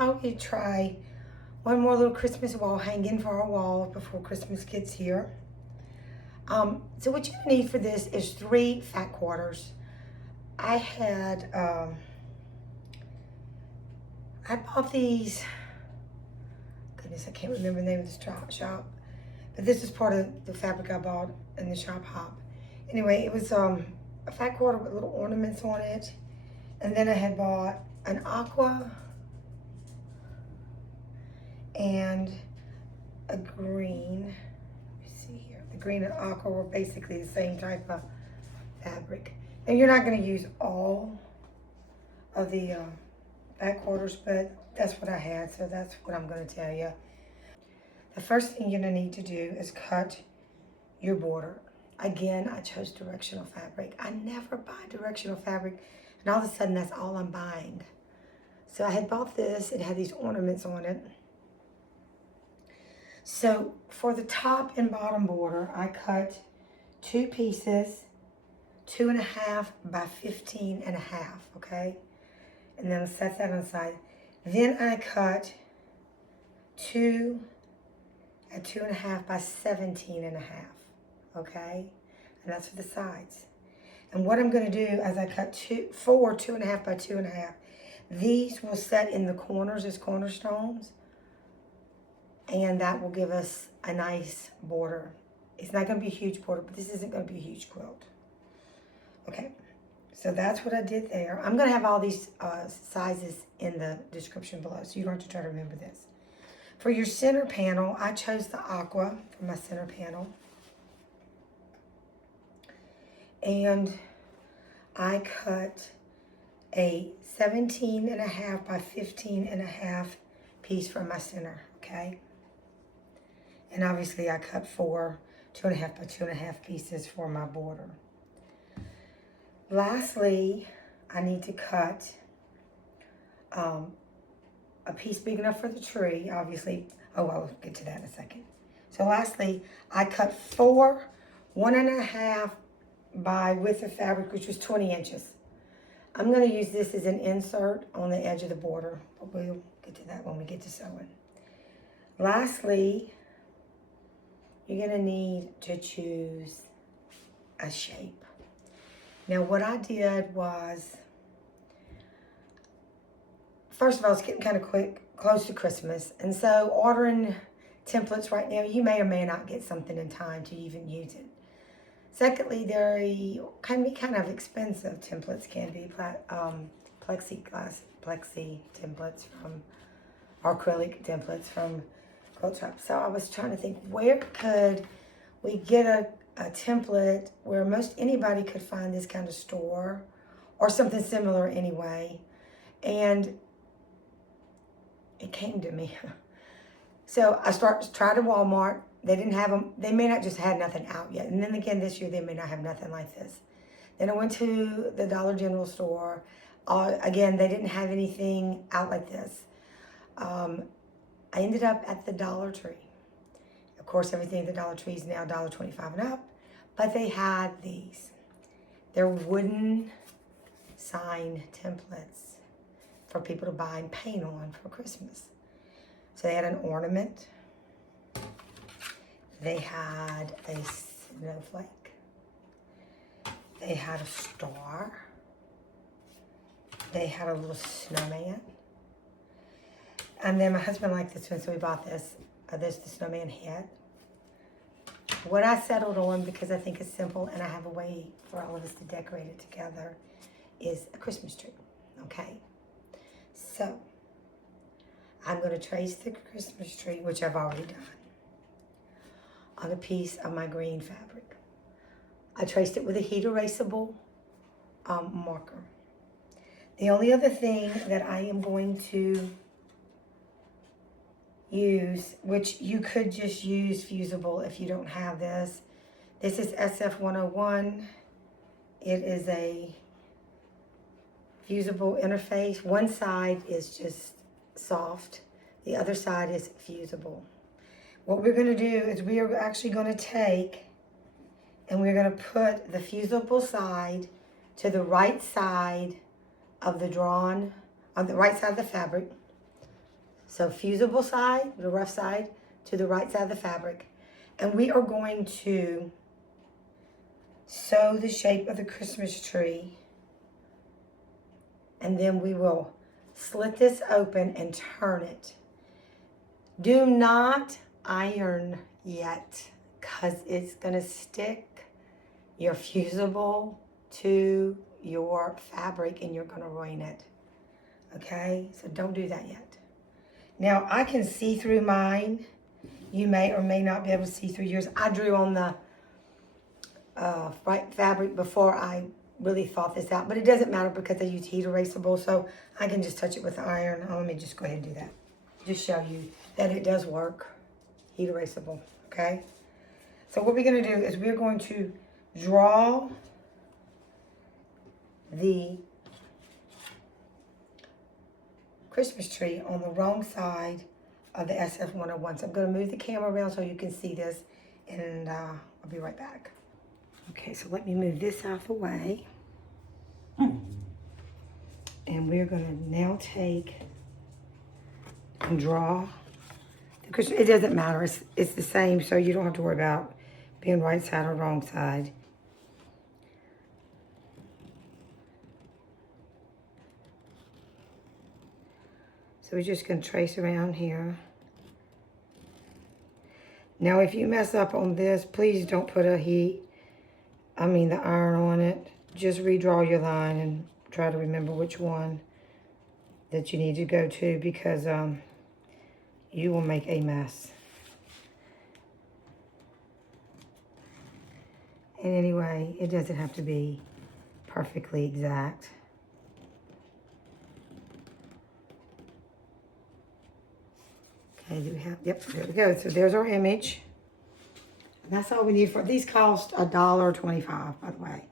thought we'd try one more little Christmas wall hanging for our wall before Christmas gets here. So what you need for this is 3 fat quarters. I had, I bought these, goodness, I can't remember the name of the shop, but this is part of the fabric I bought in the shop hop. Anyway, it was a fat quarter with little ornaments on it. And then I had bought an aqua and a green. Let me see here. The green and aqua were basically the same type of fabric. And you're not going to use all of the back quarters, but that's what I had, so that's what I'm going to tell you. The first thing you're going to need to do is cut your border. Again, I chose directional fabric. I never buy directional fabric, and all of a sudden that's all I'm buying. So I had bought this. It had these ornaments on it. So for the top and bottom border, I cut 2 pieces, 2.5 by 15.5, okay? And then I'll set that on the side. Then I cut 2 at 2.5 by 17.5, okay? And that's for the sides. And what I'm gonna do is I cut 4 2.5 by 2.5. These will set in the corners as cornerstones, and that will give us a nice border. It's not gonna be a huge border, but this isn't gonna be a huge quilt. Okay, so that's what I did there. I'm gonna have all these sizes in the description below, so you don't have to try to remember this. For your center panel, I chose the aqua for my center panel. And I cut a 17.5 by 15.5 piece from my center, okay? And obviously I cut 4 2.5 by 2.5 pieces for my border. Lastly, I need to cut a piece big enough for the tree, obviously. Oh, I'll get to that in a second. So lastly, I cut 4 1.5 by width of fabric, which was 20 inches. I'm going to use this as an insert on the edge of the border, but we'll get to that when we get to sewing. Lastly, you're going to need to choose a shape. Now what I did was, first of all, it's getting kind of close to Christmas, and so ordering templates right now, you may or may not get something in time to even use it. Secondly, they can be kind of expensive. Templates can be plexi templates from, or acrylic templates from Quilt Shop. So I was trying to think, where could we get a template where most anybody could find this kind of store or something similar anyway. And it came to me. So I tried at Walmart. They didn't have them. They may not just had nothing out yet. And then again, this year, they may not have nothing like this. Then I went to the Dollar General store. Again, they didn't have anything out like this. I ended up at the Dollar Tree. Of course, everything at the Dollar Tree is now $1.25 and up. But they had these. They're wooden sign templates for people to buy and paint on for Christmas. So they had an ornament. They had a snowflake. They had a star. They had a little snowman. And then my husband liked this one, so we bought this. There's the snowman head. What I settled on, because I think it's simple and I have a way for all of us to decorate it together, is a Christmas tree, okay? So, I'm going to trace the Christmas tree, which I've already done, on a piece of my green fabric. I traced it with a heat erasable marker. The only other thing that I am going to use, which you could just use Fusible if you don't have this. This is SF101. It is a Fusible interface. One side is just soft. The other side is fusible. What we're going to do is we are actually going to take and we're going to put the fusible side to the right side of the drawn, on the right side of the fabric. So fusible side, the rough side, to the right side of the fabric. And we are going to sew the shape of the Christmas tree. And then we will slit this open and turn it. Do not iron yet, because it's going to stick your fusible to your fabric and you're going to ruin it. Okay, so don't do that yet. Now I can see through mine. You may or may not be able to see through yours. I drew on the right fabric before I really thought this out, but it doesn't matter because I use heat erasable, so I can just touch it with the iron. Let me just go ahead and do that. Just show you that it does work. Heat erasable, okay? So what we're gonna do is we're going to draw the Christmas tree on the wrong side of the SF-101. So I'm going to move the camera around so you can see this, and I'll be right back. Okay, so let me move this out of the way. And we're going to now take and draw the Christmas. It doesn't matter. It's the same, so you don't have to worry about being right side or wrong side. So we're just going to trace around here. Now, if you mess up on this, please don't put the iron on it. Just redraw your line and try to remember which one that you need to go to, because you will make a mess. And anyway, it doesn't have to be perfectly exact. Okay, do we have, yep, there we go. So there's our image. And that's all we need for, these cost $1.25, by the way.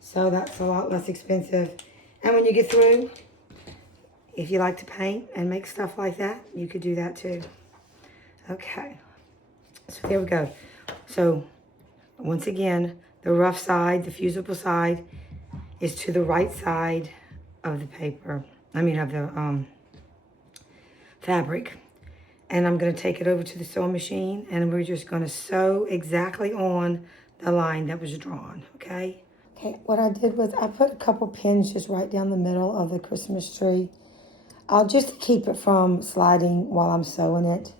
So that's a lot less expensive. And when you get through, if you like to paint and make stuff like that, you could do that too. Okay, so there we go. So once again, the rough side, the fusible side, is to the right side of the paper. Of the fabric. And I'm going to take it over to the sewing machine, and we're just going to sew exactly on the line that was drawn, okay? Okay, what I did was I put a couple pins just right down the middle of the Christmas tree. I'll just keep it from sliding while I'm sewing it.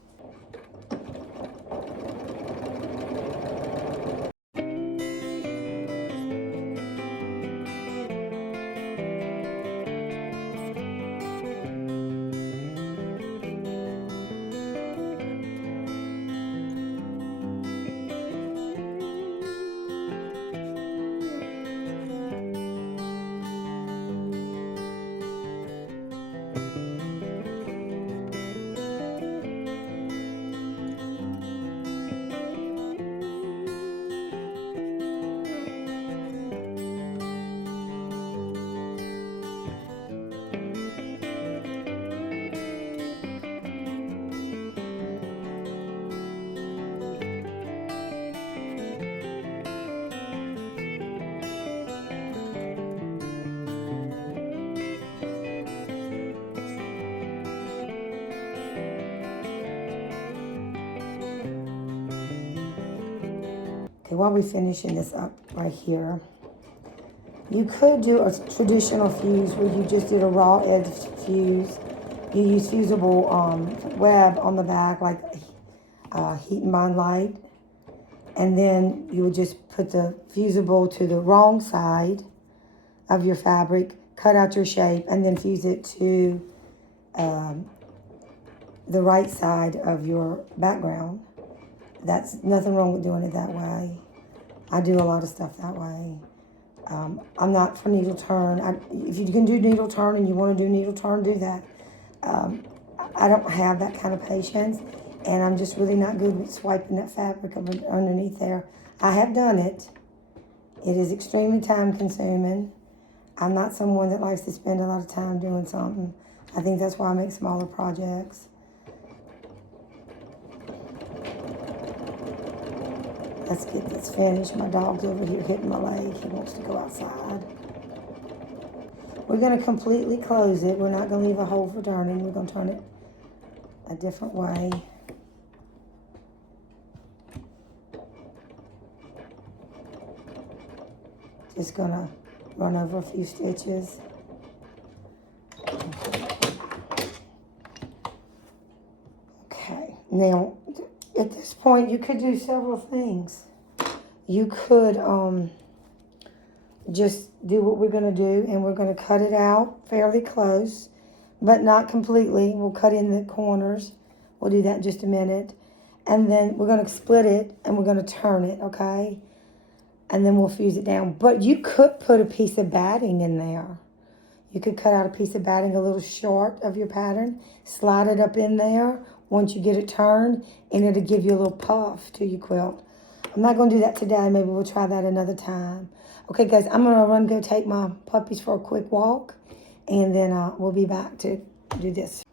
Okay, while we're finishing this up right here, you could do a traditional fuse where you just did a raw edge fuse. You use fusible web on the back, like heat and bond light. And then you would just put the fusible to the wrong side of your fabric, cut out your shape, and then fuse it to the right side of your background. That's nothing wrong with doing it that way. I do a lot of stuff that way. I'm not for needle turn. If you can do needle turn and you want to do needle turn, do that. I don't have that kind of patience, and I'm just really not good with swiping that fabric underneath there. I have done it. It is extremely time consuming. I'm not someone that likes to spend a lot of time doing something. I think that's why I make smaller projects. Let's get this finished. My dog's over here hitting my leg. He wants to go outside. We're going to completely close it. We're not going to leave a hole for turning. We're going to turn it a different way. Just gonna run over a few stitches. Okay, now at this point you could do several things. You could just do what we're gonna do, and we're gonna cut it out fairly close, but not completely. We'll cut in the corners. We'll do that in just a minute. And then we're gonna split it and we're gonna turn it, okay? And then we'll fuse it down. But you could put a piece of batting in there. You could cut out a piece of batting a little short of your pattern, slide it up in there once you get it turned, and it'll give you a little puff to your quilt. I'm not gonna do that today. Maybe we'll try that another time. Okay, guys, I'm gonna go take my puppies for a quick walk, and then we'll be back to do this.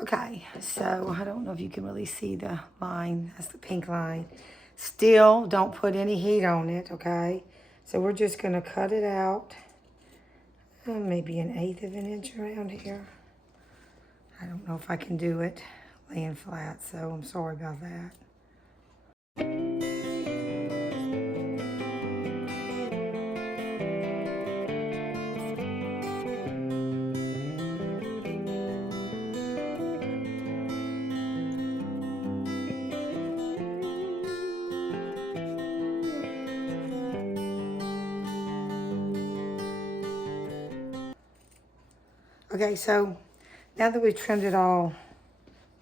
Okay, so I don't know if you can really see the line. That's the pink line. Still, don't put any heat on it, okay? So we're just going to cut it out. Maybe 1/8 of an inch around here. I don't know if I can do it laying flat, so I'm sorry about that. Okay, so now that we've trimmed it all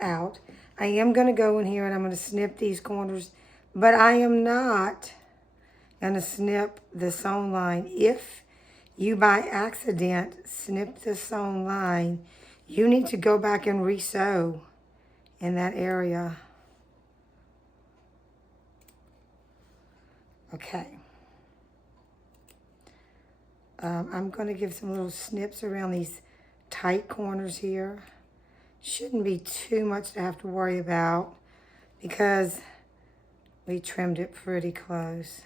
out, I am going to go in here and I'm going to snip these corners, but I am not going to snip the sewn line. If you by accident snip the sewn line, you need to go back and re-sew in that area. Okay. I'm going to give some little snips around these tight corners here. Shouldn't be too much to have to worry about because we trimmed it pretty close.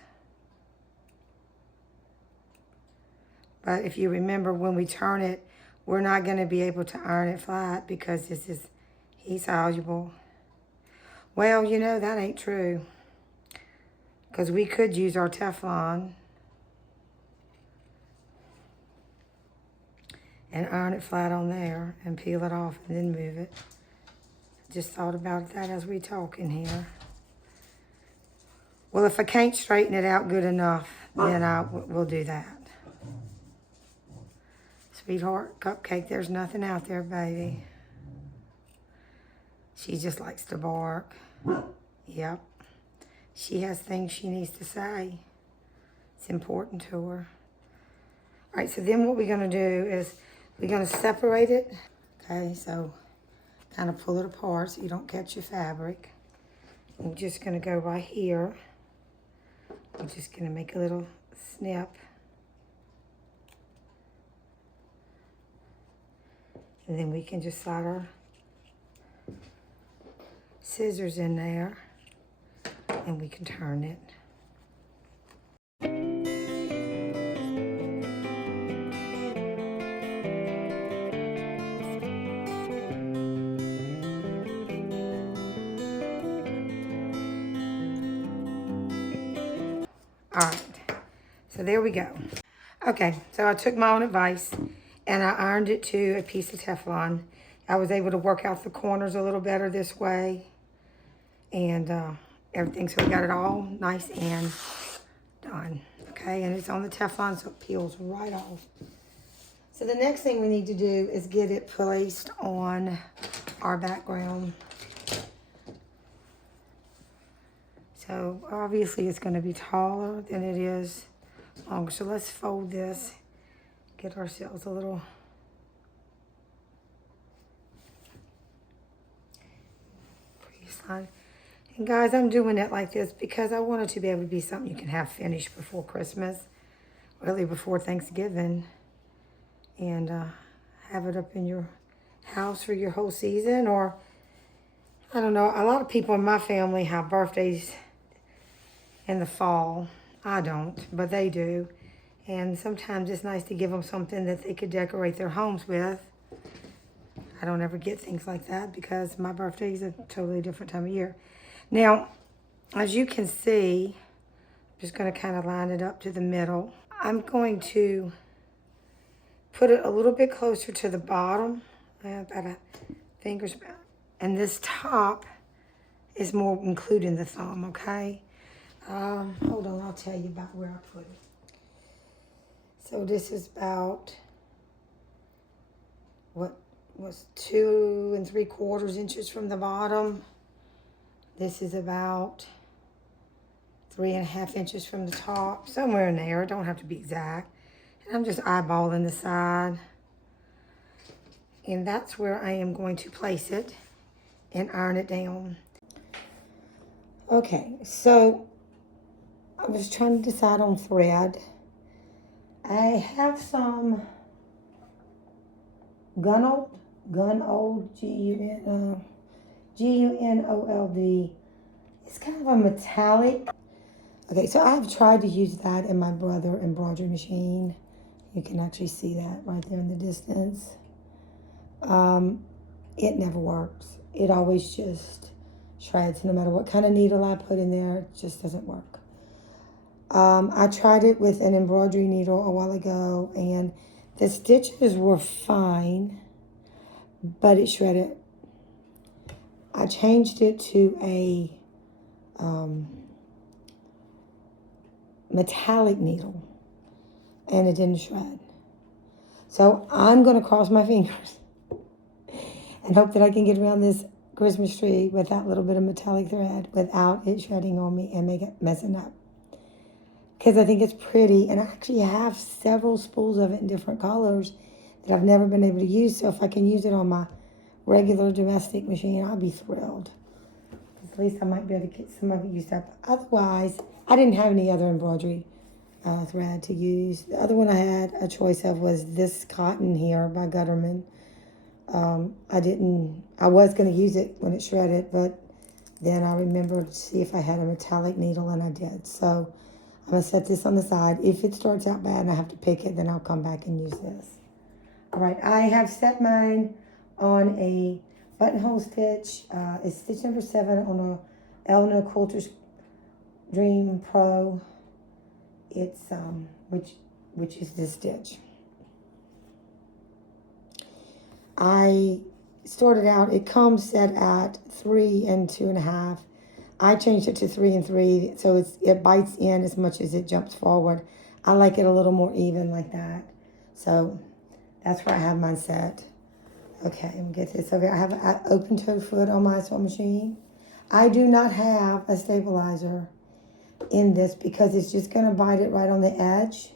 But if you remember, when we turn it, we're not going to be able to iron it flat because this is heat soluble. Well, you know, that ain't true, because we could use our Teflon and iron it flat on there and peel it off and then move it. Just thought about that as we talking here. Well, if I can't straighten it out good enough, then we'll do that. Sweetheart, Cupcake, there's nothing out there, baby. She just likes to bark. Yep. She has things she needs to say. It's important to her. All right, so then what we're gonna do is we're gonna separate it. Okay, so kind of pull it apart so you don't catch your fabric. I'm just gonna go right here. I'm just gonna make a little snip. And then we can just slide our scissors in there and we can turn it. All right, so there we go. Okay, so I took my own advice and I ironed it to a piece of Teflon. I was able to work out the corners a little better this way and everything. So we got it all nice and done. Okay, and it's on the Teflon so it peels right off. So the next thing we need to do is get it placed on our background. So obviously it's going to be taller than it is longer. So let's fold this, get ourselves a little pretty slide. And guys, I'm doing it like this because I want it to be able to be something you can have finished before Christmas, really before Thanksgiving, and have it up in your house for your whole season. Or I don't know, a lot of people in my family have birthdays in the fall. I don't, but they do. And sometimes it's nice to give them something that they could decorate their homes with. I don't ever get things like that because my birthday is a totally different time of year. Now, as you can see, I'm just going to kind of line it up to the middle. I'm going to put it a little bit closer to the bottom, about a finger's amount. And this top is more including the thumb, okay? Hold on, I'll tell you about where I put it. So this is about, what was 2 3/4 inches from the bottom. This is about 3.5 inches from the top, somewhere in there. It don't have to be exact. And I'm just eyeballing the side. And that's where I am going to place it and iron it down. Okay, so I was trying to decide on thread. I have some Gunold, Gunold. It's kind of a metallic. Okay, so I've tried to use that in my brother embroidery machine. You can actually see that right there in the distance. It never works. It always just shreds. No matter what kind of needle I put in there, it just doesn't work. I tried it with an embroidery needle a while ago, and the stitches were fine, but it shredded. I changed it to a metallic needle, and it didn't shred. So I'm going to cross my fingers and hope that I can get around this Christmas tree with that little bit of metallic thread without it shredding on me and make it messing up. Because I think it's pretty, and I actually have several spools of it in different colors that I've never been able to use. So if I can use it on my regular domestic machine, I'll be thrilled. At least I might be able to get some of it used up. Otherwise, I didn't have any other embroidery thread to use. The other one I had a choice of was this cotton here by Gutterman. I was going to use it when it shredded, but then I remembered to see if I had a metallic needle, and I did. So I'm going to set this on the side. If it starts out bad and I have to pick it, then I'll come back and use this. All right, I have set mine on a buttonhole stitch. It's stitch number 7 on a Elna Quilter's Dream Pro. It's which is this stitch. I started out, it comes set at 3 2.5. I changed it to 3 3, so it bites in as much as it jumps forward. I like it a little more even like that. So that's where I have mine set. Okay, let me get this over here. I have an open toe foot on my sewing machine. I do not have a stabilizer in this because it's just going to bite it right on the edge.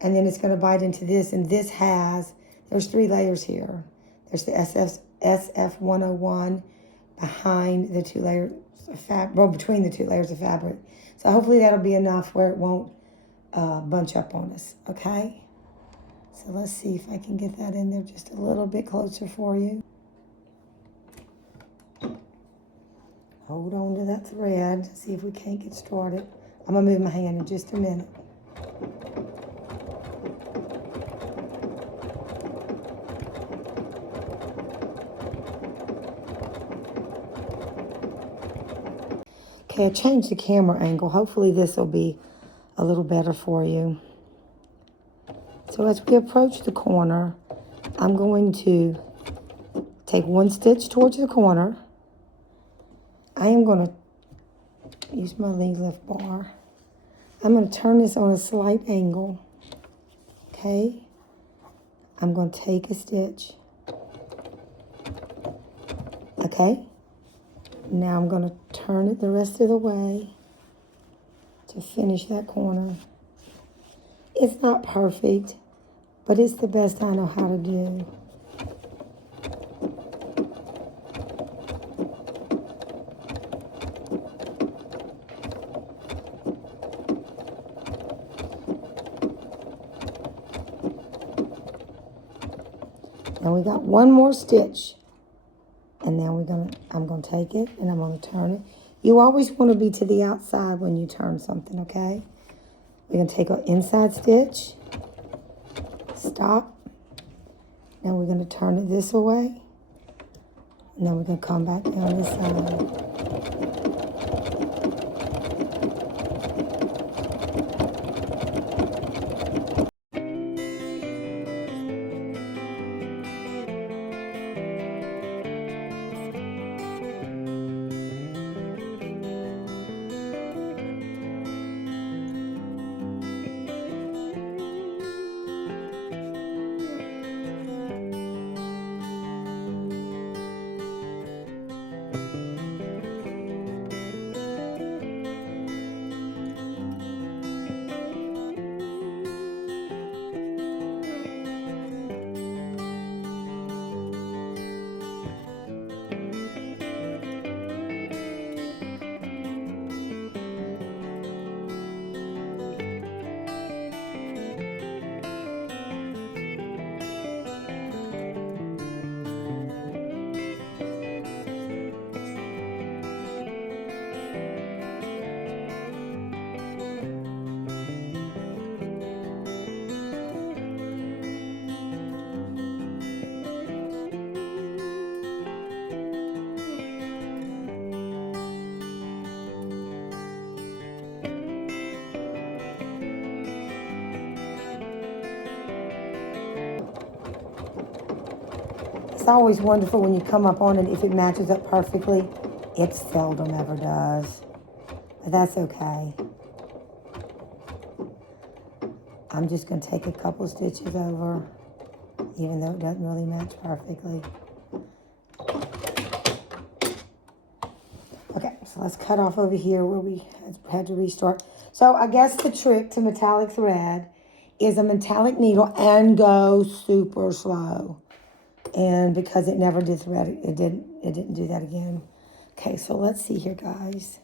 And then it's going to bite into this. And this there's 3 layers here. There's the SF101 behind the 2 layers of fabric, well, between the 2 layers of fabric. So hopefully that'll be enough where it won't bunch up on us, okay? So let's see if I can get that in there just a little bit closer for you. Hold on to that thread, see if we can't get started. I'm gonna move my hand in just a minute. Okay, I changed the camera angle. Hopefully this will be a little better for you. So as we approach the corner, I'm going to take 1 stitch towards the corner. I am going to use my lead lift bar. I'm going to turn this on a slight angle. Okay. I'm going to take a stitch. Okay. Now I'm going to turn it the rest of the way to finish that corner. It's not perfect, but it's the best I know how to do. Now we got 1 more stitch. And now I'm gonna take it and I'm gonna turn it. You always want to be to the outside when you turn something, okay? We're gonna take an inside stitch, stop, Now we're going to turn it this way. And then we're going to come back down this side. It's always wonderful when you come up on it if it matches up perfectly. It seldom ever does, but that's okay. I'm just going to take a couple stitches over, even though it doesn't really match perfectly. Okay, so let's cut off over here where we had to restart. So I guess the trick to metallic thread is a metallic needle and go super slow. And because it never did thread, it didn't do that again. Okay, so let's see here, guys.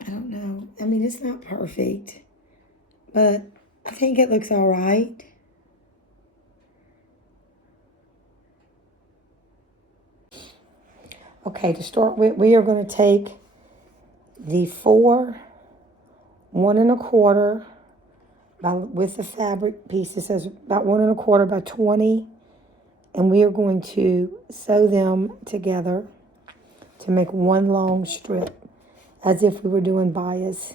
I don't know. I mean, it's not perfect, but I think it looks all right. Okay, to start with, we are going to take the 4 1 1/4 with the fabric piece. It says about 1 1/4 by 20, and we are going to sew them together to make one long strip, as if we were doing bias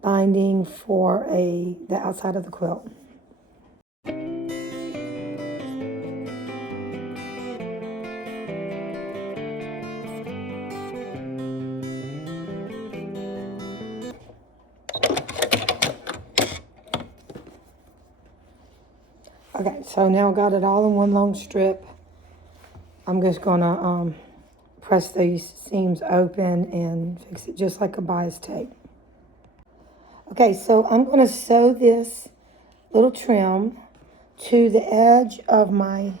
binding for the outside of the quilt. Okay, so now I got it all in one long strip. I'm just gonna press these seams open and fix it just like a bias tape. Okay, so I'm gonna sew this little trim to the edge of my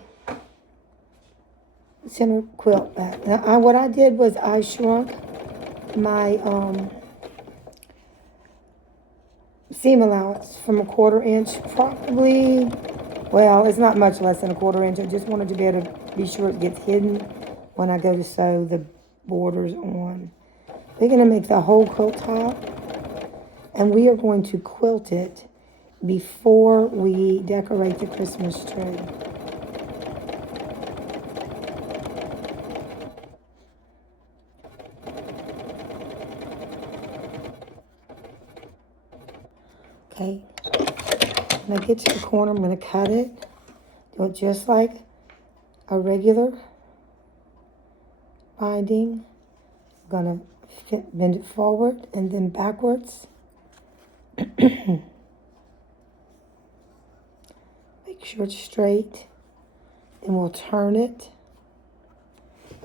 center quilt back. Now, what I did was I shrunk my seam allowance from 1/4 inch, probably. Well, it's not much less than 1/4 inch. I just wanted to be able to be sure it gets hidden when I go to sew the borders on. We're going to make the whole quilt top, and we are going to quilt it before we decorate the Christmas tree. Okay, when I get to the corner, I'm going to cut it. Do it just like a regular binding. I'm going to bend it forward and then backwards. Make sure it's straight. Then we'll turn it.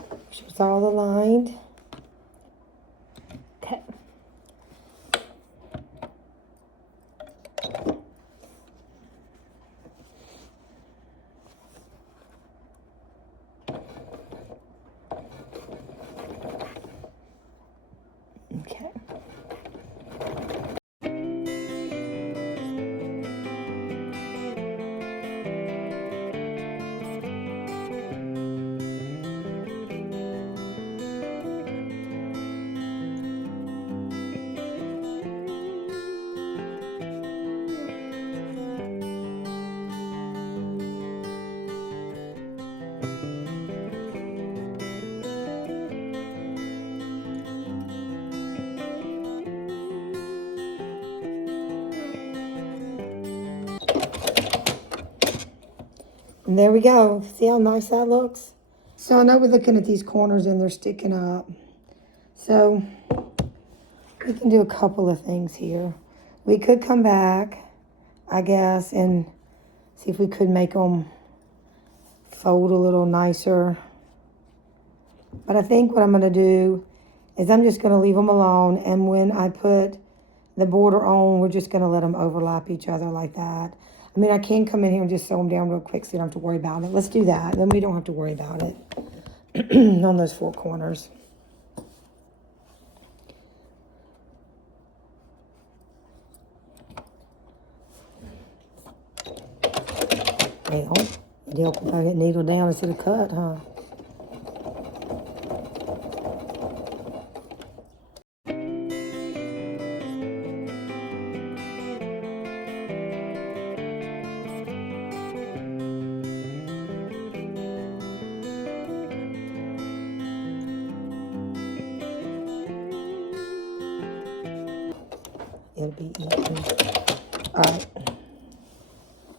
Make sure it's all aligned. Okay. Okay. And there we go. See how nice that looks? So I know we're looking at these corners and they're sticking up. So we can do a couple of things here. We could come back, I guess, and see if we could make them fold a little nicer. But I think what I'm going to do is I'm just going to leave them alone. And when I put the border on, we're just going to let them overlap each other like that. I mean, I can come in here and just sew them down real quick so you don't have to worry about it. Let's do that. Then we don't have to worry about it on those 4 corners. Well, you'll put that needle down instead of cut, huh? It'll be easy. All right.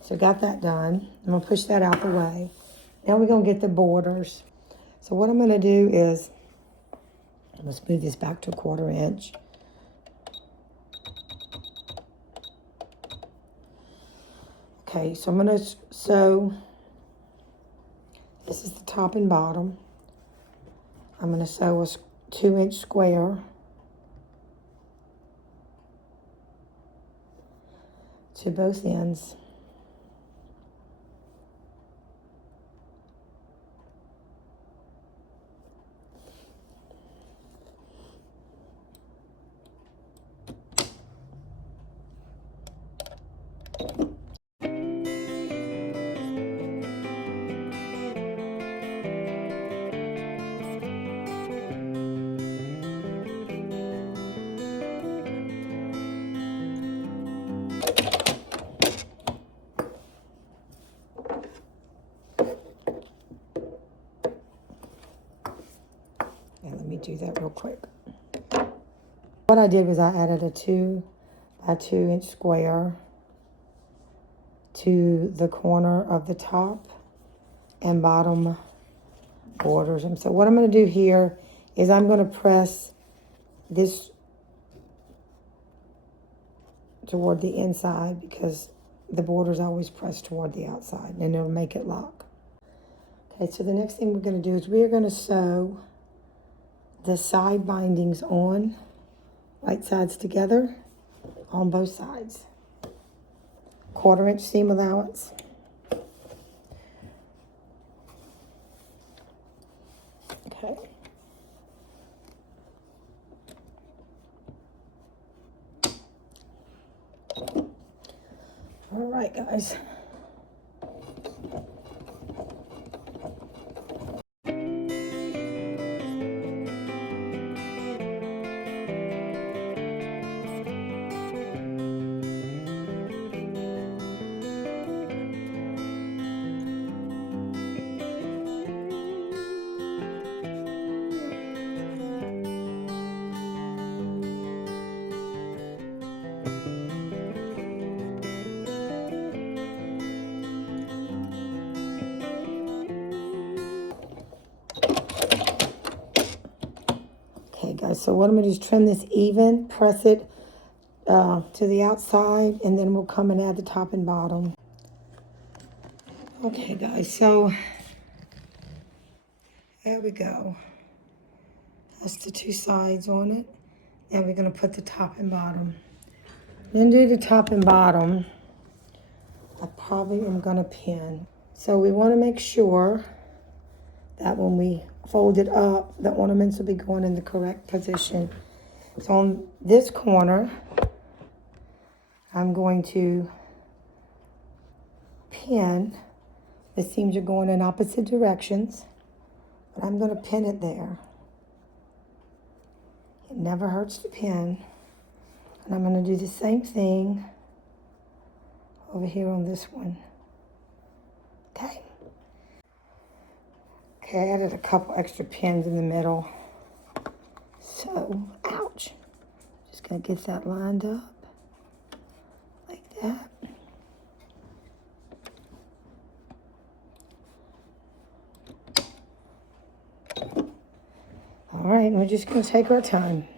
So got that done. I'm going to push that out the way. Now we're going to get the borders. So what I'm going to do is, let's move this back to 1/4 inch. Okay, so I'm going to sew, this is the top and bottom. I'm going to sew a 2-inch square to both ends. And let me do that real quick. What I did was I added a 2 by 2 inch square to the corner of the top and bottom borders. And so what I'm going to do here is I'm going to press this toward the inside because the border's always pressed toward the outside and it'll make it lock. Okay, so the next thing we're going to do is we're going to sew the side bindings on, right sides together on both sides. 1/4 inch seam allowance. Okay. All right, guys. Okay, guys, so what I'm going to do is trim this even, press it to the outside, and then we'll come and add the top and bottom. Okay, guys, so there we go. That's the 2 sides on it. Now we're going to put the top and bottom. Then do the top and bottom. I probably am going to pin. So we want to make sure that when we fold it up, the ornaments will be going in the correct position. So on this corner, I'm going to pin. The seams are going in opposite directions, but I'm going to pin it there. It never hurts to pin. And I'm going to do the same thing over here on this one. Okay. Okay, I added a couple extra pins in the middle. So, ouch. Just going to get that lined up like that. All right, we're just gonna take our time.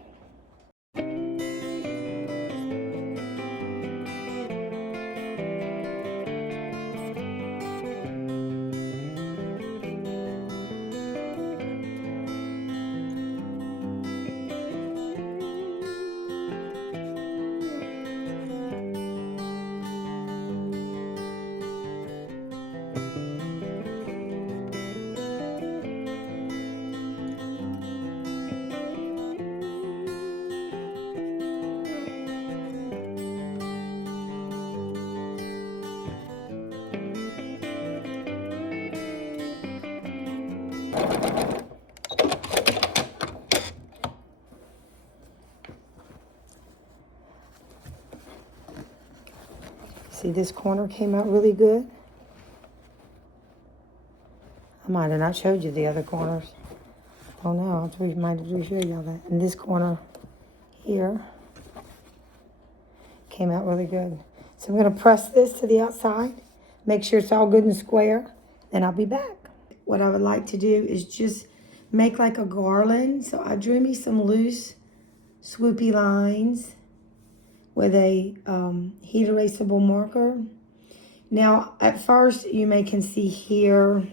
See, this corner came out really good. I might have not showed you the other corners. Oh no, I might have to show y'all that. And this corner here came out really good. So I'm gonna press this to the outside, make sure it's all good and square, and I'll be back. What I would like to do is just make like a garland. So I drew me some loose swoopy lines with a heat erasable marker. Now, at first, you can see here,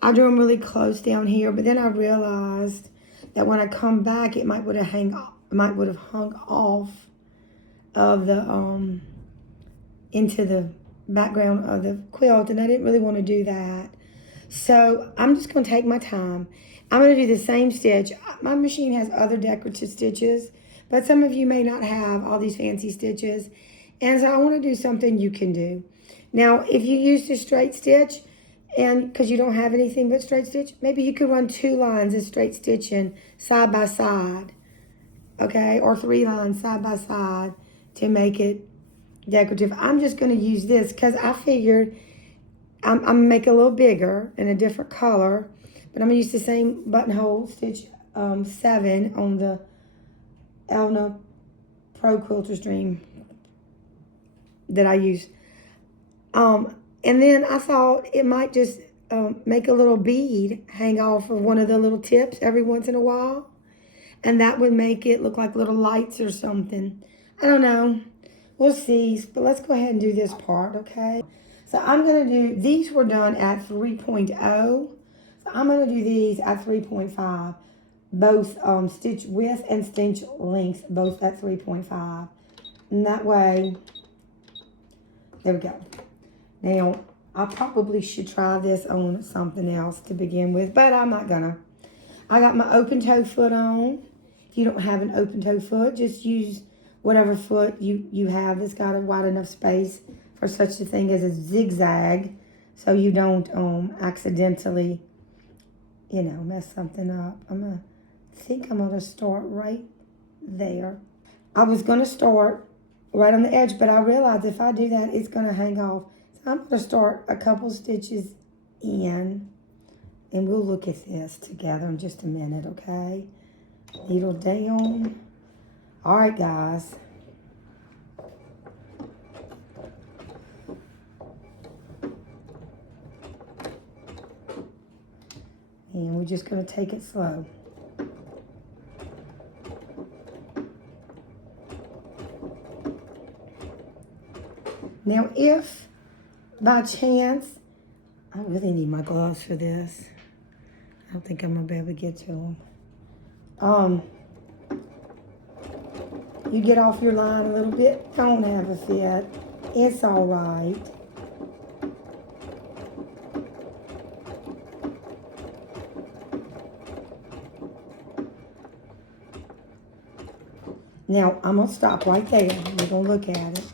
I drew them really close down here, but then I realized that when I come back, it might would have hung off of the into the background of the quilt, and I didn't really want to do that. So I'm just going to take my time. I'm going to do the same stitch. My machine has other decorative stitches, but some of you may not have all these fancy stitches. And so I want to do something you can do. Now, if you use the straight stitch, and because you don't have anything but straight stitch, maybe you could run 2 lines of straight stitching side by side, okay? Or 3 lines side by side to make it decorative. I'm just going to use this because I figured I'm going to make it a little bigger in a different color, but I'm going to use the same buttonhole stitch 7 on the Elna Pro Quilter Stream that I use. And then I thought it might just make a little bead hang off of one of the little tips every once in a while. And that would make it look like little lights or something. I don't know. We'll see. But let's go ahead and do this part, okay? So I'm going to do, these were done at 3.0. So I'm going to do these at 3.5. Both stitch width and stitch length, both at 3.5. And that way, there we go. Now, I probably should try this on something else to begin with, but I'm not gonna. I got my open toe foot on. If you don't have an open toe foot, just use whatever foot you have that's got a wide enough space for such a thing as a zigzag, so you don't accidentally, mess something up. I think I'm gonna start right there. I was gonna start right on the edge, but I realized if I do that, it's gonna hang off. So I'm gonna start a couple stitches in, and we'll look at this together in just a minute, okay? Needle down. All right, guys. And we're just gonna take it slow. Now, if by chance, I really need my gloves for this. I don't think I'm gonna be able to get to them. You get off your line a little bit, don't have a fit. It's all right. Now, I'm gonna stop right there. We're gonna look at it.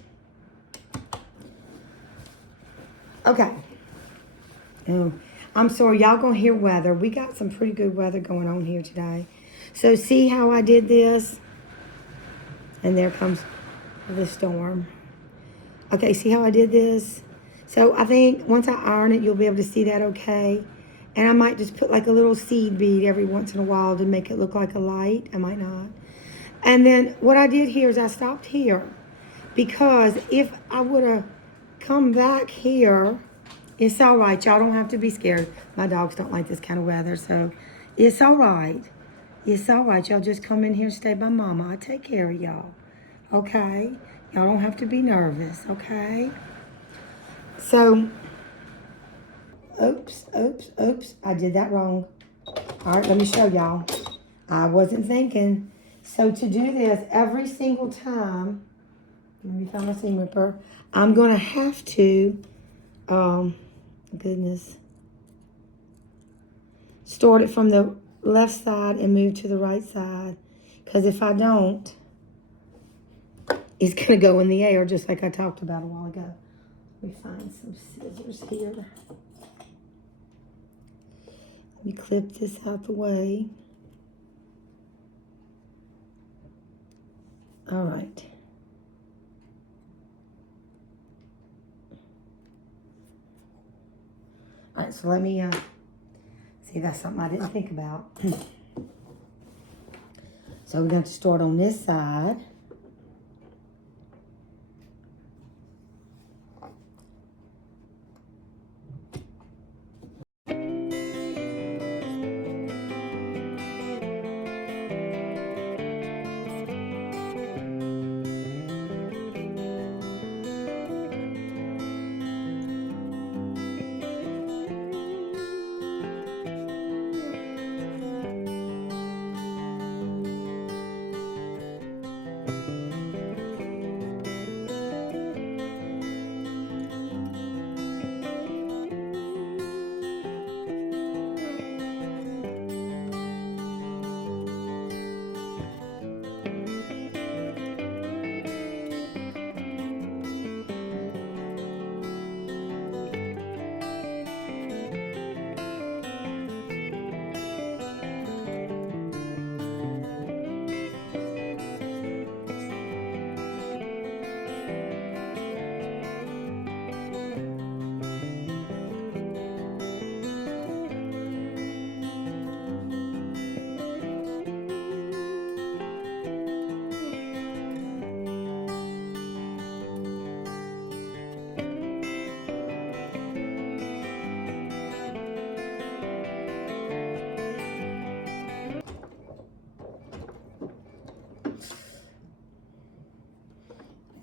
Okay. I'm sorry, y'all gonna hear weather. We got some pretty good weather going on here today. So see how I did this? And there comes the storm. Okay, see how I did this? So I think once I iron it, you'll be able to see that okay. And I might just put like a little seed bead every once in a while to make it look like a light. I might not. And then what I did here is I stopped here, because if I would have come back here, it's all right. Y'all don't have to be scared. My dogs don't like this kind of weather, so It's all right. It's all right. Y'all just come in here and stay by Mama. I take care of y'all. Okay? Y'all don't have to be nervous. Okay? So, oops. I did that wrong. All right, let me show y'all. I wasn't thinking. So to do this every single time, let me find my seam ripper. I'm going to have to, goodness, start it from the left side and move to the right side. Because if I don't, it's going to go in the air just like I talked about a while ago. Let me find some scissors here. Let me clip this out the way. All right. All right, so let me, see, that's something I didn't think about. So we're going to start on this side.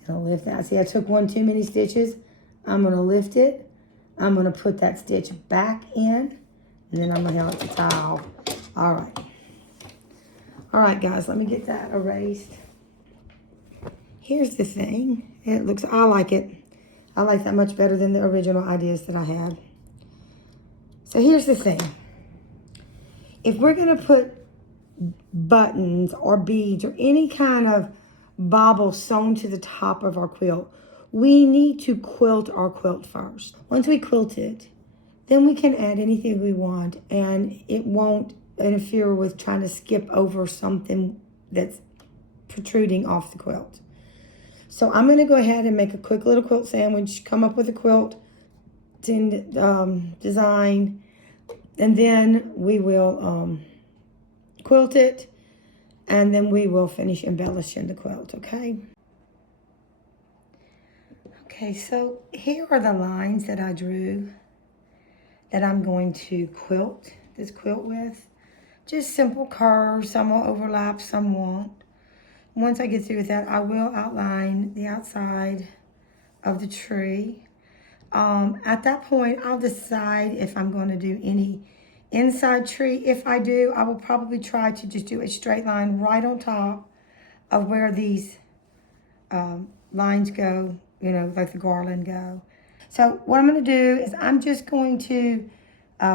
I'll lift that. See, I took one too many stitches. I'm going to lift it. I'm going to put that stitch back in, and then I'm going to have it to tie off. All right. All right, guys, let me get that erased. Here's the thing. It looks, I like it. I like that much better than the original ideas that I had. So here's the thing. If we're going to put buttons or beads or any kind of bauble sewn to the top of our quilt, we need to quilt our quilt first. Once we quilt it, then we can add anything we want, and it won't interfere with trying to skip over something that's protruding off the quilt. So I'm going to go ahead and make a quick little quilt sandwich, come up with a quilt design, and then we will quilt it, and then we will finish embellishing the quilt, okay? Okay, so here are the lines that I drew that I'm going to quilt this quilt with. Just simple curves, some will overlap, some won't. Once I get through with that, I will outline the outside of the tree. At that point, I'll decide if I'm going to do any inside tree. If I do, I will probably try to just do a straight line right on top of where these lines go, you know, like the garland go. So what I'm going to do is I'm just going to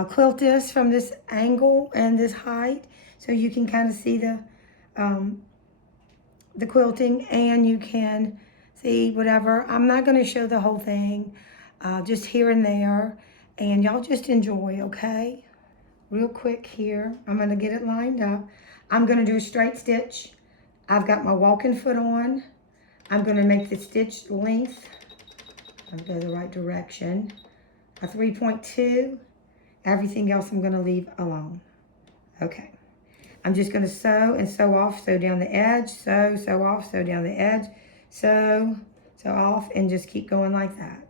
quilt this from this angle and this height, so you can kind of see the quilting, and you can see whatever. I'm not going to show the whole thing, just here and there, and y'all just enjoy, okay? Real quick here, I'm going to get it lined up. I'm going to do a straight stitch. I've got my walking foot on. I'm going to make the stitch length, I'll go the right direction, a 3.2. Everything else I'm going to leave alone. Okay. I'm just going to sew and sew off, sew down the edge, sew off, sew down the edge, sew off, and just keep going like that.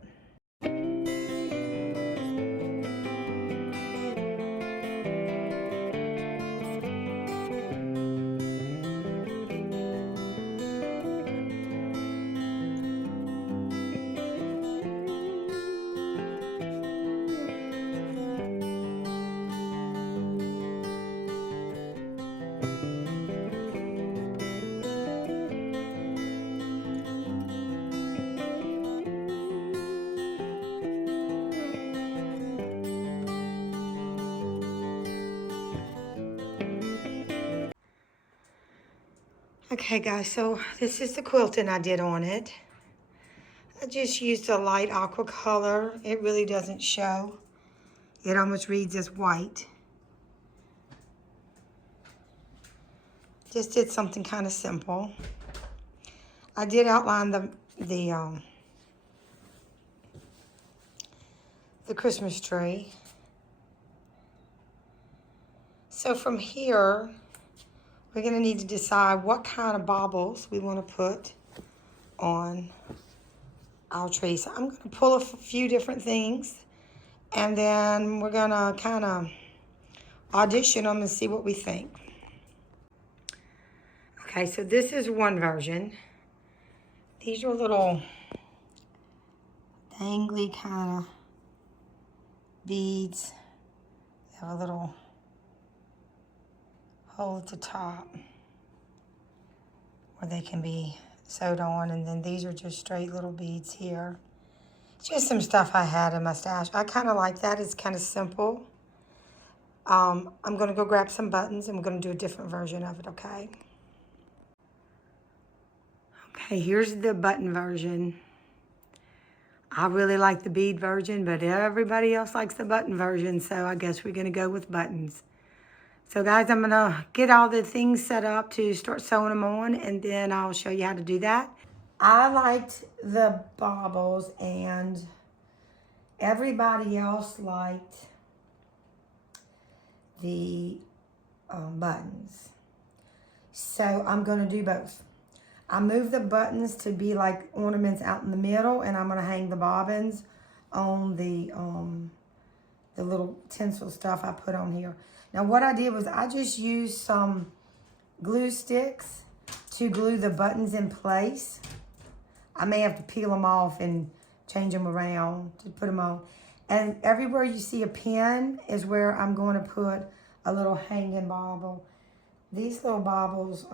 Okay guys, so this is the quilting I did on it. I just used a light aqua color. It really doesn't show. It almost reads as white. Just did something kind of simple. I did outline the Christmas tree. So from here, we're gonna need to decide what kind of baubles we want to put on our tree. So I'm gonna pull a few different things, and then we're gonna kind of audition them and see what we think. Okay, so this is one version. These are little dangly kind of beads. They have a little hole at the top where they can be sewed on, and then these are just straight little beads here. Just some stuff I had in my stash. I kind of like that. It's kind of simple. I'm going to go grab some buttons and we're going to do a different version of it, okay? Okay, here's the button version. I really like the bead version, but everybody else likes the button version, so I guess we're going to go with buttons. So guys, I'm going to get all the things set up to start sewing them on, and then I'll show you how to do that. I liked the baubles, and everybody else liked the buttons. So I'm going to do both. I moved the buttons to be like ornaments out in the middle, and I'm going to hang the bobbins on the little tinsel stuff I put on here. Now what I did was I just used some glue sticks to glue the buttons in place. I may have to peel them off and change them around to put them on. And everywhere you see a pin is where I'm going to put a little hanging bauble. These little baubles,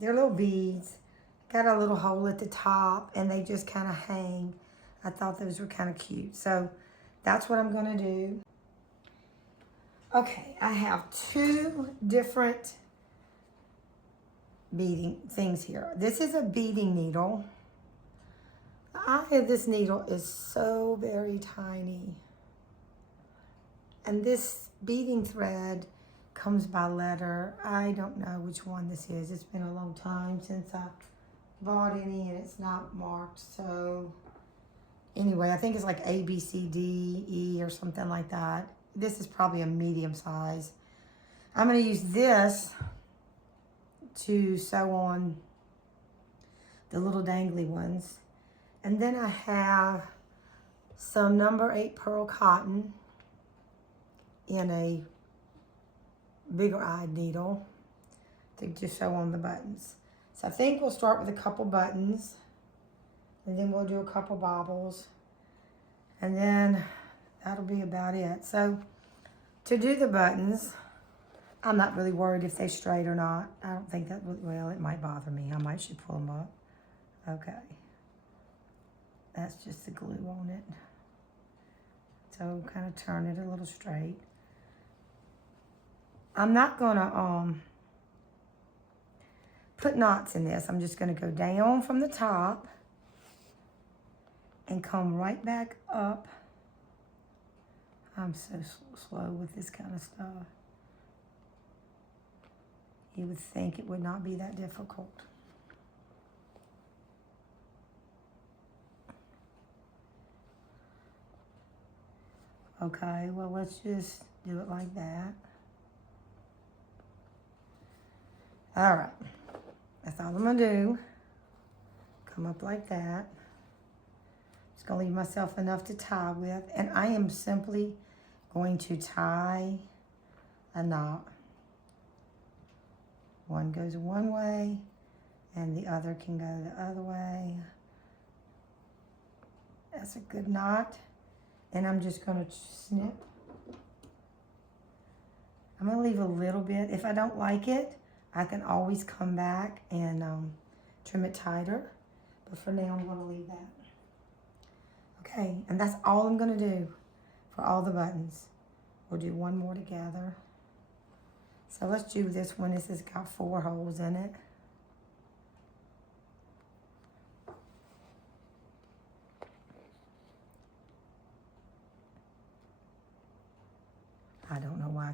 they're little beads. Got a little hole at the top, and they just kind of hang. I thought those were kind of cute. So that's what I'm going to do. Okay, I have two different beading things here. This is a beading needle. The eye of this needle is so very tiny. And this beading thread comes by letter. I don't know which one this is. It's been a long time since I bought any, and it's not marked. So anyway, I think it's like A, B, C, D, E or something like that. This is probably a medium size. I'm going to use this to sew on the little dangly ones. And then I have some number 8 pearl cotton in a bigger eyed needle to just sew on the buttons. So I think we'll start with a couple buttons, and then we'll do a couple baubles, and then that'll be about it. So to do the buttons, I'm not really worried if they're straight or not. I don't think that would, well, it might bother me. I should pull them up. Okay. That's just the glue on it. So kind of turn it a little straight. I'm not gonna put knots in this. I'm just gonna go down from the top and come right back up. I'm so slow with this kind of stuff. You would think it would not be that difficult. Okay, well, let's just do it like that. All right, that's all I'm gonna do. Come up like that. Just gonna leave myself enough to tie with, and I am simply going to tie a knot. One goes one way, and the other can go the other way. That's a good knot. And I'm just gonna snip. I'm gonna leave a little bit. If I don't like it, I can always come back and trim it tighter. But for now, I'm gonna leave that. Okay, and that's all I'm gonna do for all the buttons. We'll do one more together. So let's do this one. This has got 4 holes in it.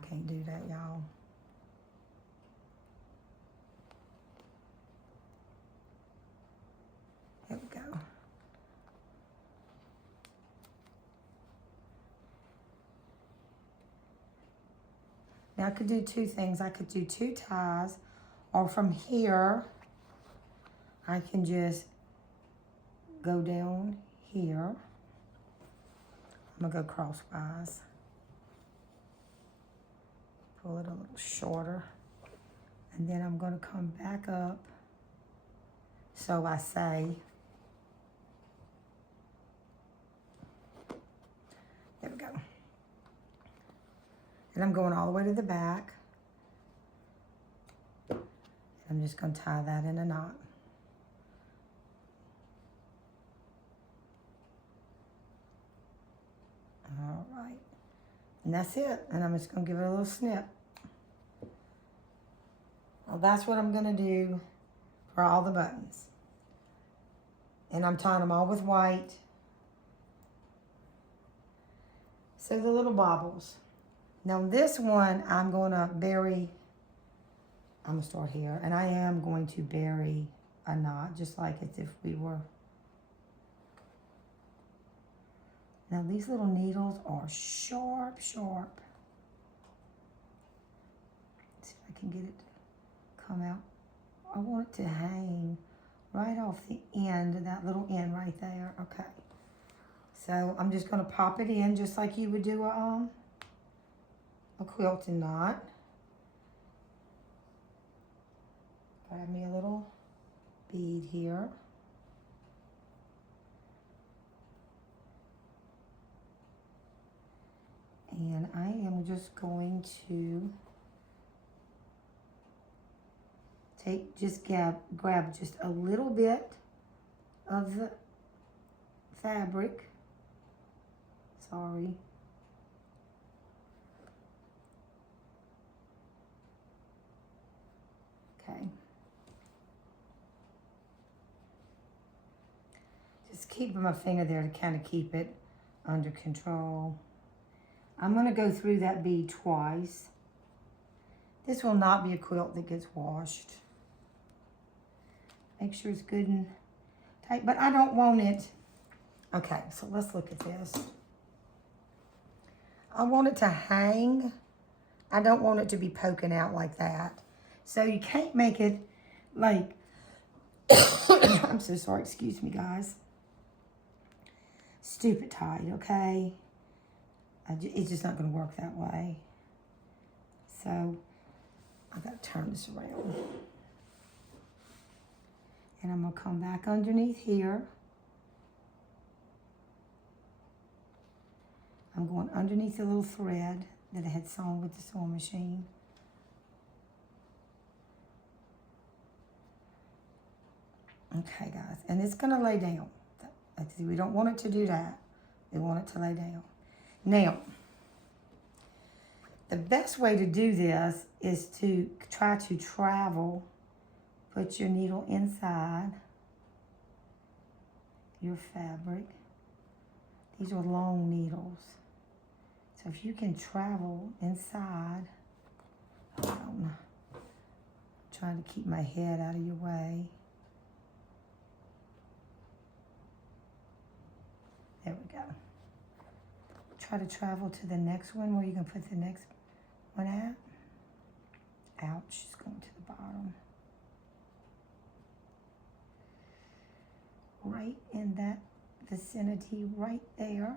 can't do that, y'all. There we go. Now I could do two things. I could do 2 ties, or from here, I can just go down here. I'm gonna go crosswise. Pull it a little shorter. And then I'm gonna come back up. So I say, there we go. And I'm going all the way to the back. I'm just gonna tie that in a knot. All right, and that's it. And I'm just gonna give it a little snip. Well, that's what I'm gonna do for all the buttons. And I'm tying them all with white. So the little bobbles. Now this one, I'm gonna bury, I'm gonna start here, and I am going to bury a knot, just like as if we were. Now these little needles are sharp, sharp. Let's see if I can get it to come out. I want it to hang right off the end, that little end right there. Okay. So I'm just gonna pop it in just like you would do a quilting knot. Grab me a little bead here. And I am just going to grab just a little bit of the fabric. Sorry. Okay. Just keeping my finger there to kind of keep it under control. I'm going to go through that bead twice. This will not be a quilt that gets washed. Make sure it's good and tight, but I don't want it. Okay, so let's look at this. I want it to hang. I don't want it to be poking out like that. So you can't make it like, I'm so sorry, excuse me guys. Stupid tight, okay? It's just not gonna work that way. So I gotta turn this around. And I'm gonna come back underneath here. I'm going underneath the little thread that I had sewn with the sewing machine. Okay guys, and it's gonna lay down. We don't want it to do that. We want it to lay down. Now, the best way to do this is to try to travel. Put your needle inside your fabric. These are long needles. So if you can travel inside, I'm trying to keep my head out of your way. There we go. Try to travel to the next one where you can put the next one at. Ouch, it's going to the bottom. Right in that vicinity right there.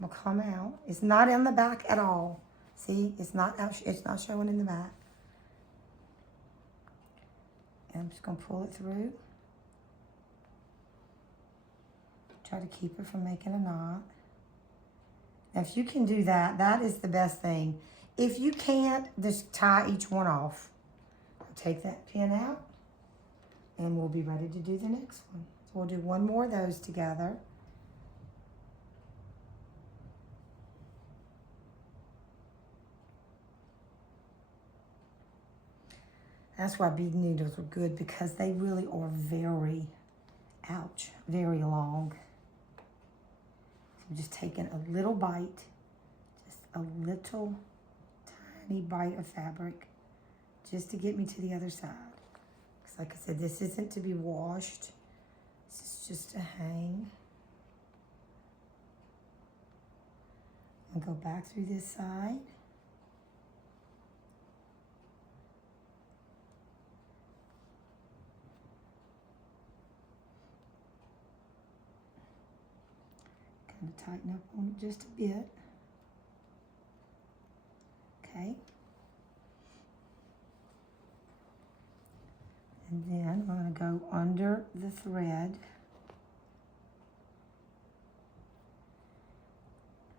I'm gonna come out. It's not in the back at all. See, it's not out, it's not showing in the back. And I'm just gonna pull it through. Try to keep it from making a knot. Now, if you can do that, that is the best thing. If you can't, just tie each one off. Take that pin out, and we'll be ready to do the next one. So we'll do one more of those together. That's why bead needles are good, because they really are very, ouch, very long. So I'm just taking a little bite, just a little tiny bite of fabric just to get me to the other side. Because like I said, this isn't to be washed. This is just to hang. I'll go back through this side. Kind of tighten up on it just a bit. Okay. And then I'm going to go under the thread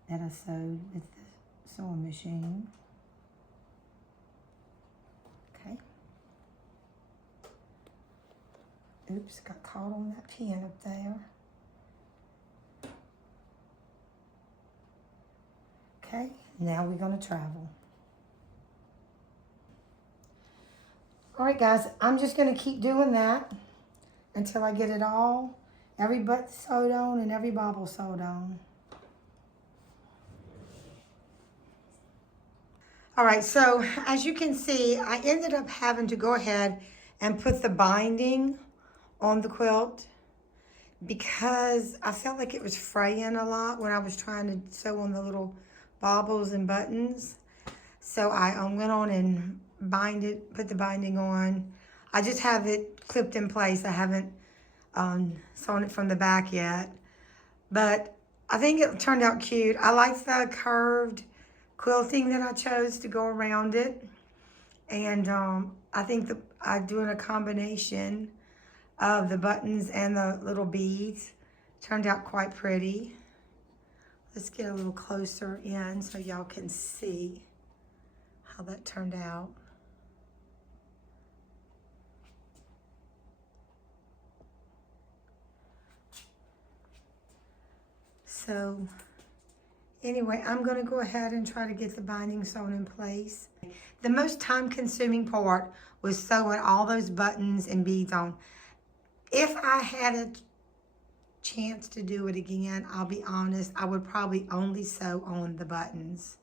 that I sewed with the sewing machine. Okay. Oops, got caught on that pin up there. Okay, now we're going to travel. All right, guys, I'm just going to keep doing that until I get it all, every button sewed on and every bobble sewed on. All right, so as you can see, I ended up having to go ahead and put the binding on the quilt because I felt like it was fraying a lot when I was trying to sew on the little bobbles and buttons. So I went on and put the binding on. I just have it clipped in place. I haven't sewn it from the back yet, but I think it turned out cute. I like the curved quilting that I chose to go around it, and I think I'm doing a combination of the buttons and the little beads. Turned out quite pretty. Let's get a little closer in so y'all can see how that turned out. So anyway, I'm going to go ahead and try to get the binding sewn in place. The most time-consuming part was sewing all those buttons and beads on. If I had a chance to do it again, I'll be honest, I would probably only sew on the buttons.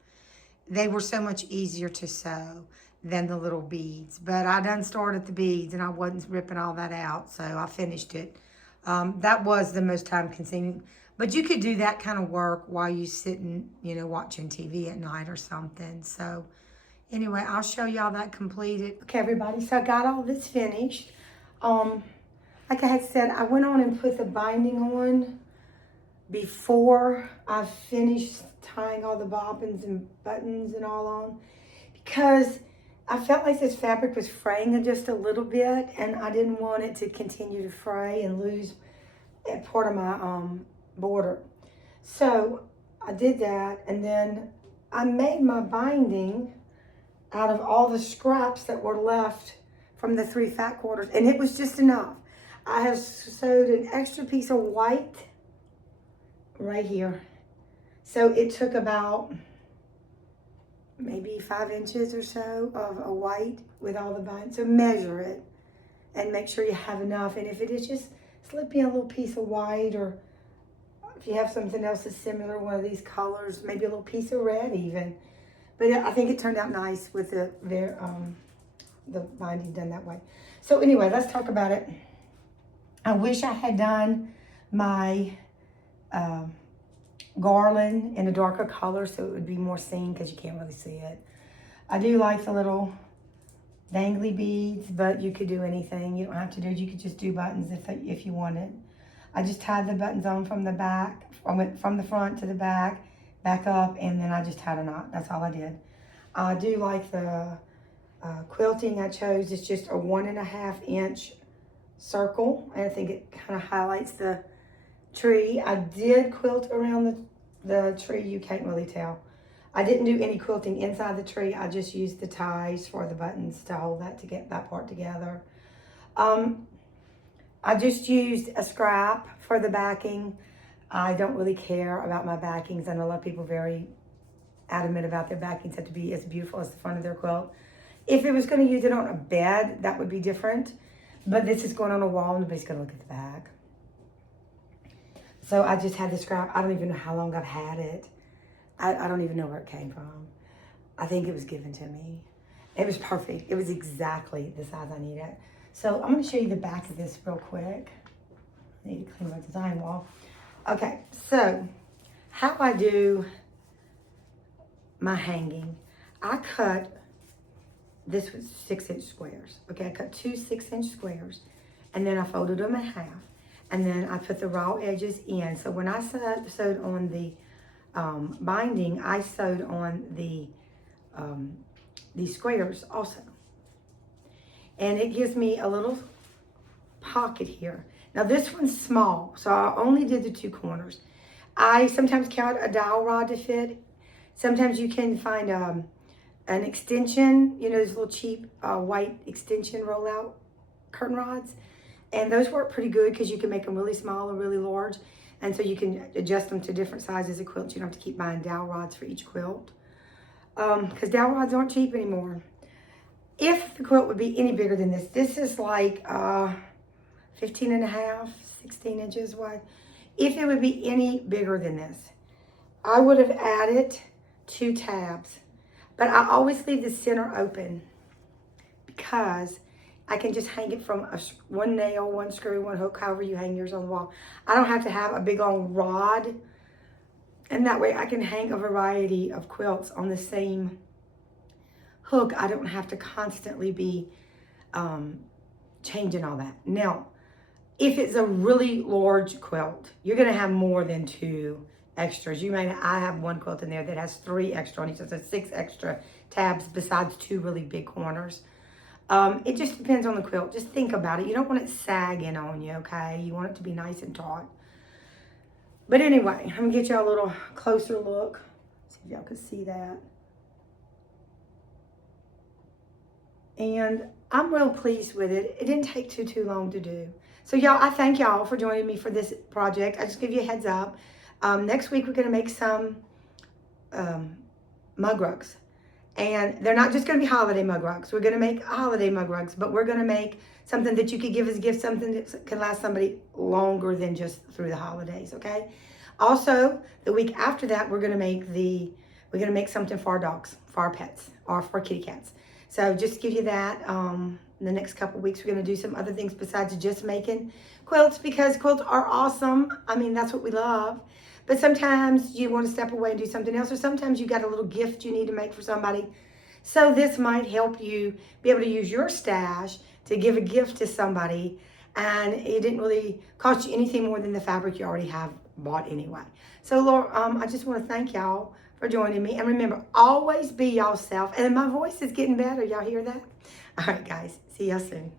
They were so much easier to sew than the little beads. But I done started the beads and I wasn't ripping all that out, so I finished it. That was the most time-consuming. But you could do that kind of work while you sitting, watching TV at night or something. So anyway, I'll show y'all that completed. Okay, everybody, so I got all this finished. Like I had said, I went on and put the binding on before I finished tying all the bobbins and buttons and all on, because I felt like this fabric was fraying just a little bit, and I didn't want it to continue to fray and lose part of my border. So I did that, and then I made my binding out of all the scraps that were left from the 3 fat quarters, and it was just enough. I have sewed an extra piece of white right here. So it took about maybe 5 inches or so of a white with all the binding. So measure it and make sure you have enough. And if it is, just slip in a little piece of white, or if you have something else that's similar, one of these colors, maybe a little piece of red even. But I think it turned out nice with the binding done that way. So anyway, let's talk about it. I wish I had done my garland in a darker color so it would be more seen, because you can't really see it. I do like the little dangly beads, but you could do anything. You don't have to do it. You could just do buttons if you wanted. I just tied the buttons on from the back. I went from the front to the back up, and then I just tied a knot. That's all I did. I do like the quilting I chose. It's just a 1.5 inch circle, and I think it kind of highlights the tree. I did quilt around the tree. You can't really tell. I didn't do any quilting inside the tree. I just used the ties for the buttons to hold that, to get that part together. I just used a scrap for the backing. I don't really care about my backings. I know a lot of people are very adamant about their backings have to be as beautiful as the front of their quilt. If it was going to use it on a bed, that would be different. But this is going on a wall, and nobody's going to look at the back. So I just had the scrap. I don't even know how long I've had it. I don't even know where it came from. I think it was given to me. It was perfect. It was exactly the size I needed. So I'm going to show you the back of this real quick. I need to clean my design wall. Okay, so how I do my hanging. I cut, this was 6-inch squares. Okay, I cut 2 6-inch squares, and then I folded them in half. And then I put the raw edges in. So when I sewed on the binding, I sewed on the these squares also. And it gives me a little pocket here. Now this one's small, so I only did the 2 corners. I sometimes count a dowel rod to fit. Sometimes you can find an extension, you know, those little cheap white extension rollout curtain rods. And those work pretty good because you can make them really small or really large. And so you can adjust them to different sizes of quilts. You don't have to keep buying dowel rods for each quilt. Because dowel rods aren't cheap anymore. If the quilt would be any bigger than this, this is like 15 and a half, 16 inches wide. If it would be any bigger than this, I would have added 2 tabs. But I always leave the center open because I can just hang it from one nail, 1 screw, 1 hook, however you hang yours on the wall. I don't have to have a big long rod. And that way I can hang a variety of quilts on the same hook. I don't have to constantly be changing all that. Now, if it's a really large quilt, you're gonna have more than 2 extras. I have 1 quilt in there that has 3 extra on each, so 6 extra tabs besides 2 really big corners. It just depends on the quilt. Just think about it. You don't want it sagging on you, okay? You want it to be nice and taut. But anyway, I'm gonna get y'all a little closer look. See if y'all can see that. And I'm real pleased with it. It didn't take too long to do. So y'all, I thank y'all for joining me for this project. I just give you a heads up. Next week we're gonna make some mug rugs. And they're not just gonna be holiday mug rugs. We're gonna make holiday mug rugs, but we're gonna make something that you could give as a gift, something that can last somebody longer than just through the holidays, okay? Also, the week after that, we're gonna make something for our dogs, for our pets, or for kitty cats. So just to give you that, in the next couple of weeks, we're gonna do some other things besides just making quilts, because quilts are awesome. I mean, that's what we love. But sometimes you want to step away and do something else, or sometimes you got a little gift you need to make for somebody. So this might help you be able to use your stash to give a gift to somebody, and it didn't really cost you anything more than the fabric you already have bought anyway. So Lord, I just want to thank y'all for joining me. And remember, always be yourself. And my voice is getting better. Y'all hear that? All right, guys. See y'all soon.